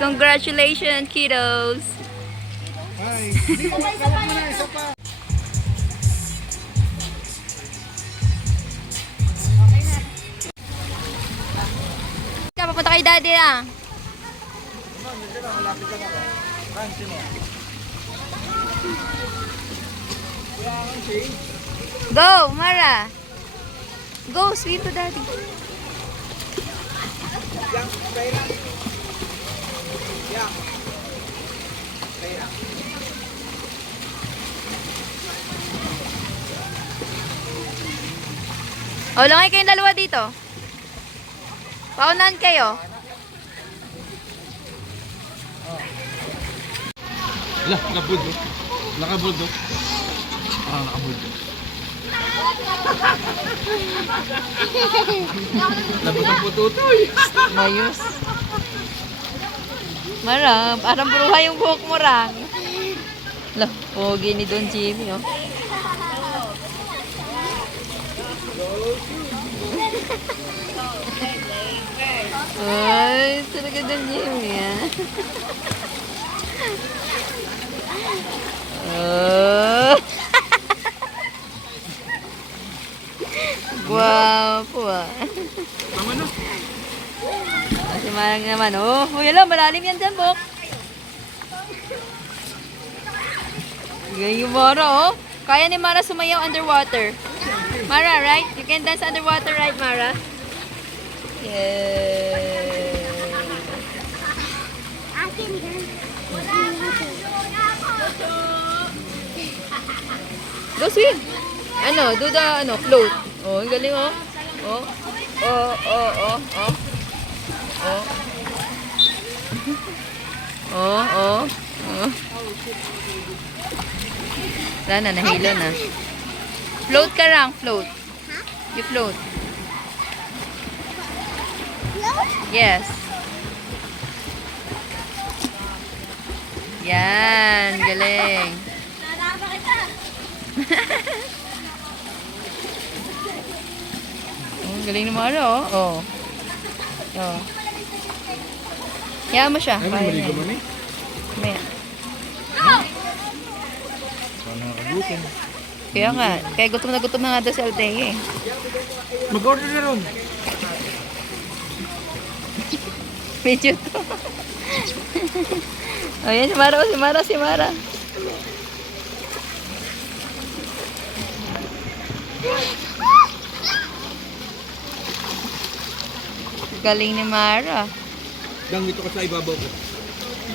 Congratulations, kiddos! Ay, dito, kawag mo na, isa pa. Papunta kay daddy na. Go, Mara. Go, swim to daddy. O, langay kayong dalawa dito. Paunahan kayo. Wala, nakabuldo. Nakabuldo. Ah, nakabuldo. Labot ang pututoy. Mayos. Mara, parang buruha yung buhok mo, Rang. Lah, pogi ni Don Jimmy, oh. Ay, talaga Don Jimmy, ah. Oh. Guwapo, ah. Tama na. Kasi marang naman, oh. Uy, alam, malalim yan dyan, Bok. Ganyan yung Mara, oh. Kaya ni Mara sumayaw underwater. Mara, right? You can dance underwater, right, Mara? Yeah. Go swim. Ano, do the, float. Oh, ang galing, oh. Oh. Oh, oh, oh, oh. Oh. Oh, oh, oh. Wala na, nahilo na. Float ka lang, float. You float. Yes. Yan, galing. Oh, galing ni Mara, oh. Oh. Oh. Hayaan mo siya. Ay, Kaya maligo niya. mo ni. Mamaya. Paano nakagutom? Kaya nga, kaya gutom na nga daw si Althea, eh. Mag-order na ron. Medyo to. Oh, yan, si Mara, oh, si Mara, si Mara. Galing ni Mara. Dang, dito ka sa ibabaw ko. 1,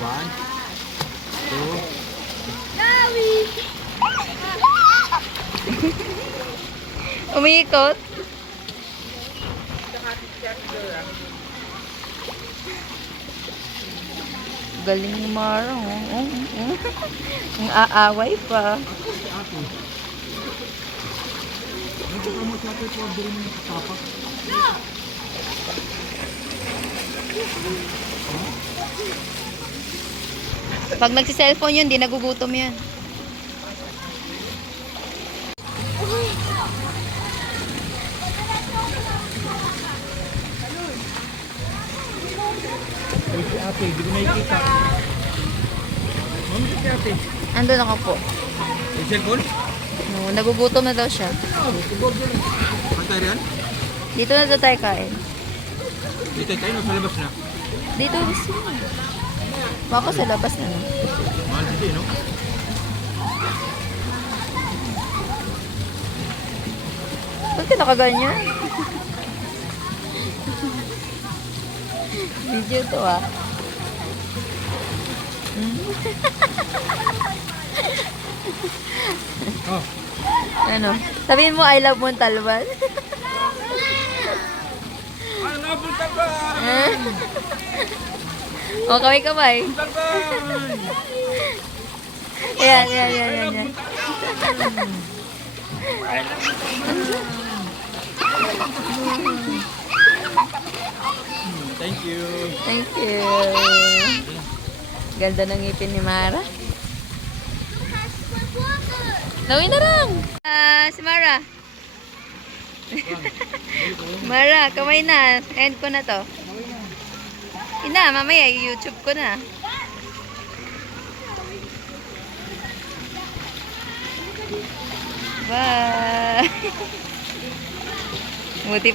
2. Umiikot. Galing ni Mara, oh. Ang aaway pa. Nandito ka mo sa atin po, order mo yung kapak. Pag nagsi-cellphone yun, di nagugutom yan. Ay, si ate, di ko nakikita. Mami, si ate. Andun ako po. Yung cellphone? No, nagugutom na daw siya. Order. Pantay rin? Dito na daw tayo kain. Dito tayo, no? Sa labas na. Dito, baka sa labas na, no? Mahal dito, no? Ba't ka nakaganyan? Video to, ah. Oh. Ano? Sabihin mo, I love Montalban. Ay, napunta ka! O, kamay-kamay. Montalban! Ayan, ayan, ayan, ayan, ayan. Thank you. Thank you. Ganda ng ngipin ni Mara. Nawin na lang. Si Mara. Mara, kamay na. End ko na to. Ina, mamaya i-YouTube ko na. Bye! Buti pa.